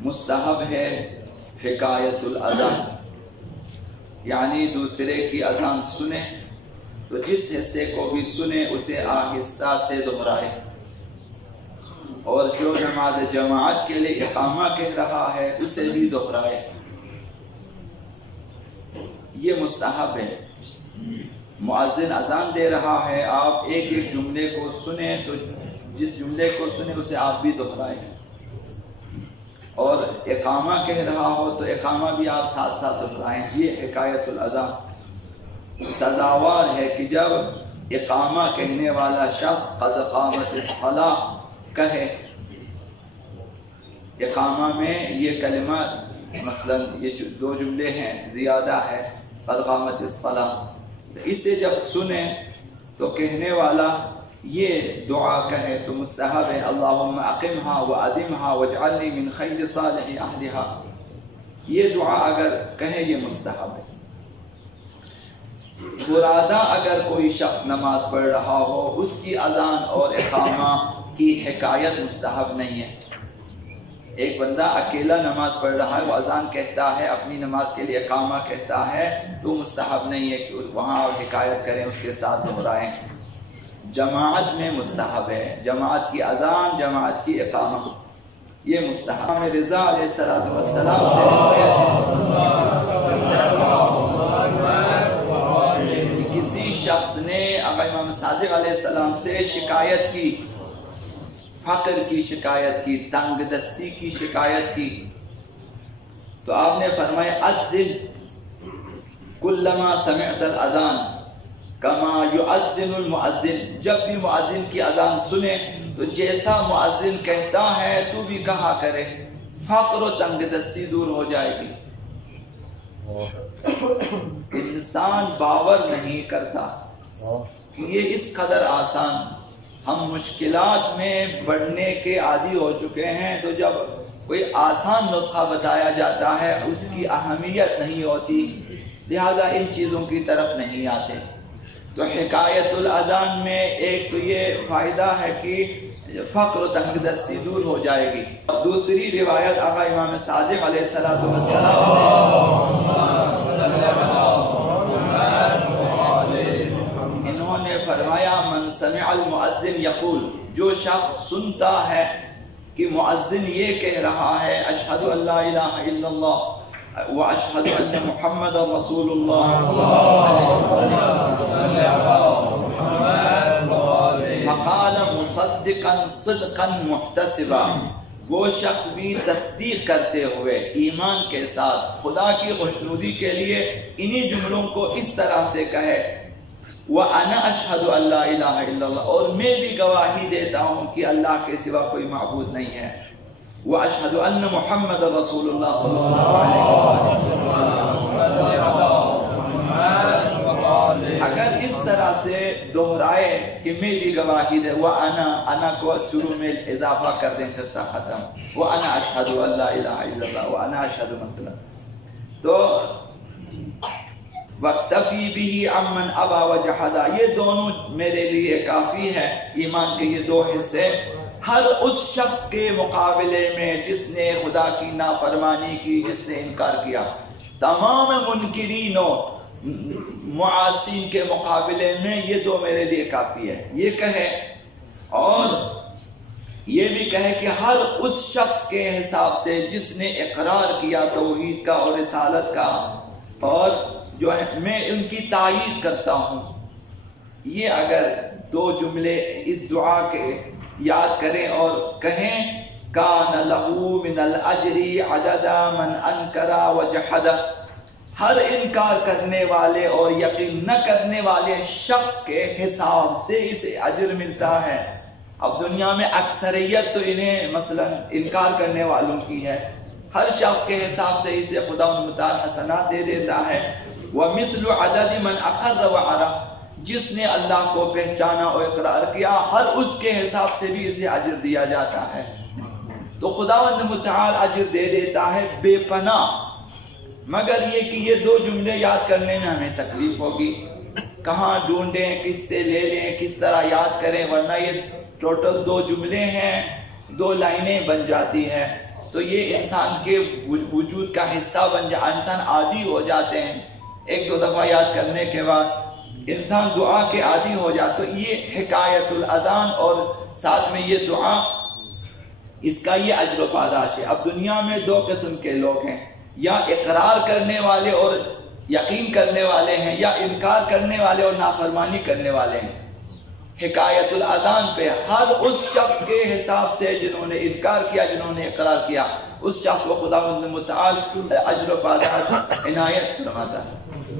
مستحب ہے حکایت الاذان، یعنی دوسرے کی اذان سنے تو جس حصے کو بھی سنے اسے آہستہ سے دہرائے، اور جو نماز جماعت کے لیے اقامہ کہہ رہا ہے اسے بھی دہرائے، یہ مستحب ہے۔ مؤذن اذان دے رہا ہے، آپ ایک ایک جملے کو سنیں تو جس جملے کو سنیں اسے آپ بھی دہرائیں، اور اقامہ کہہ رہا ہو تو اقامہ بھی آپ ساتھ ساتھ دہرائیں۔ یہ حکایت الاذان سزاوار ہے کہ جب اقامہ کہنے والا شخص قد قامت الصلاۃ کہے۔ اقامہ میں یہ کلمہ مثلا یہ دو جملے ہیں، زیادہ ہے قد قامت الصلاۃ، اسے جب سنیں تو کہنے والا یہ دعا کہے تو مستحب ہے، اللہم اقمہا وادمہا واجعلنی من خیر صالح اہلہا، یہ دعا اگر کہے یہ مستحب ہے۔ برادہ اگر کوئی شخص نماز پڑھ رہا ہو اس کی اذان اور اقامہ کی حکایت مستحب نہیں ہے۔ ایک بندہ اکیلا نماز پڑھ رہا ہے، وہ اذان کہتا ہے، اپنی نماز کے لیے اقامہ کہتا ہے، تو مستحب نہیں ہے کہ وہاں حکایت کریں، اس کے ساتھ دہرائیں۔ جماعت میں مستحب ہے، جماعت کی اذان، جماعت کی اقامہ، یہ مستحب۔ امام رضا علیہ السلام سے کسی شخص نے امام صادق علیہ السلام سے شکایت کی، فقر کی شکایت کی، تنگ دستی کی شکایت کی، تو آپ نے فرمایا اذن کلما سمعت الاذان کما یؤذن المؤذن، جب بھی مؤذن کی اذان سنے تو جیسا مؤذن کہتا ہے تو بھی کہا کرے، فقر و تنگ دستی دور ہو جائے گی۔ انسان باور نہیں کرتا کہ یہ اس قدر آسان، ہم مشکلات میں بڑھنے کے عادی ہو چکے ہیں، تو جب کوئی آسان نسخہ بتایا جاتا ہے اس کی اہمیت نہیں ہوتی، لہذا ان چیزوں کی طرف نہیں آتے۔ تو حکایت الاذان میں ایک تو یہ فائدہ ہے کہ فقر و تنگ دستی دور ہو جائے گی۔ دوسری روایت آقا امام صادق علیہ السلام انہوں نے فرمایا من سمع المؤذن یقول، جو شخص سنتا ہے کہ مؤذن یہ کہہ رہا ہے اشہد ان لا الہ الا اللہ واشہد ان محمد رسول اللہ فقال مصدقا صدقا محتسبا، وہ شخص بھی تصدیق کرتے ہوئے ایمان کے ساتھ خدا کی خوشنودی کے لیے انہی جملوں کو اس طرح سے کہے، وَأَنَا أَشْهَدُ أَن لَا إِلَهَ إِلَّا اللَّهُ، اور میں بھی گواہی دیتا ہوں کہ اللہ کے سوا کوئی معبود نہیں ہے، وَأَشْهَدُ أَنَّ مُحَمَّدَ رَسُولُ اللَّهِ صلی اللہ علیہ وسلم۔ اگر اس طرح سے دہرائے کہ میں بھی گواہی دے، وَأَنَا، انا کو شروع میں اضافہ کر دیں قصہ ختم، وَأَنَا أَشْهَدُ أَن لَا إِلَهَ إِلَّا اللَّهُ وَأَنَا أَشْهَدُ مثلا، تو وَاكْتَفِي بِهِ عَمَّنْ أَبَى وَجَحَدَ، یہ دونوں میرے لیے کافی ہے۔ ایمان کے یہ دو حصے ہر اس شخص کے مقابلے میں جس نے خدا کی نافرمانی کی، جس نے انکار کیا، تمام منکرین و معاصین کے مقابلے میں یہ دو میرے لیے کافی ہے، یہ کہے، اور یہ بھی کہے کہ ہر اس شخص کے حساب سے جس نے اقرار کیا توحید کا اور رسالت کا، اور جو ہے میں ان کی تائید کرتا ہوں۔ یہ اگر دو جملے اس دعا کے یاد کریں اور کہیں، کان لہو من الاجر عدد من انکر وجحد، ہر انکار کرنے والے اور یقین نہ کرنے والے شخص کے حساب سے اسے اجر ملتا ہے۔ اب دنیا میں اکثریت تو انہیں مثلا انکار کرنے والوں کی ہے، ہر شخص کے حساب سے اسے خدا متعال حسنات دے دیتا ہے۔ وَمِثْلُ عَدَدِ مَنْ أَقَرَّ وَعَرَفَ، جس نے اللہ کو پہچانا اور اقرار کیا، ہر اس کے حساب سے بھی اسے اجر دیا جاتا ہے۔ تو خداوند متعال اجر دے دیتا ہے بے پناہ، مگر یہ کہ یہ دو جملے یاد کرنے میں ہمیں تکلیف ہوگی، کہاں ڈھونڈیں، کس سے لے لیں، کس طرح یاد کریں، ورنہ یہ ٹوٹل دو جملے ہیں، دو لائنیں بن جاتی ہیں۔ تو یہ انسان کے وجود کا حصہ بن جائے، انسان عادی ہو جاتے ہیں، ایک دو دفعہ یاد کرنے کے بعد انسان دعا کے عادی ہو جائے، تو یہ حکایت الاذان اور ساتھ میں یہ دعا، اس کا یہ اجر و پاداش ہے۔ اب دنیا میں دو قسم کے لوگ ہیں، یا اقرار کرنے والے اور یقین کرنے والے ہیں، یا انکار کرنے والے اور نافرمانی کرنے والے ہیں۔ حکایت الاذان پہ ہر اس شخص کے حساب سے جنہوں نے انکار کیا، جنہوں نے اقرار کیا، اس شخص کو خداوند متعال اجر و پاداش عنایت فرماتا ہے۔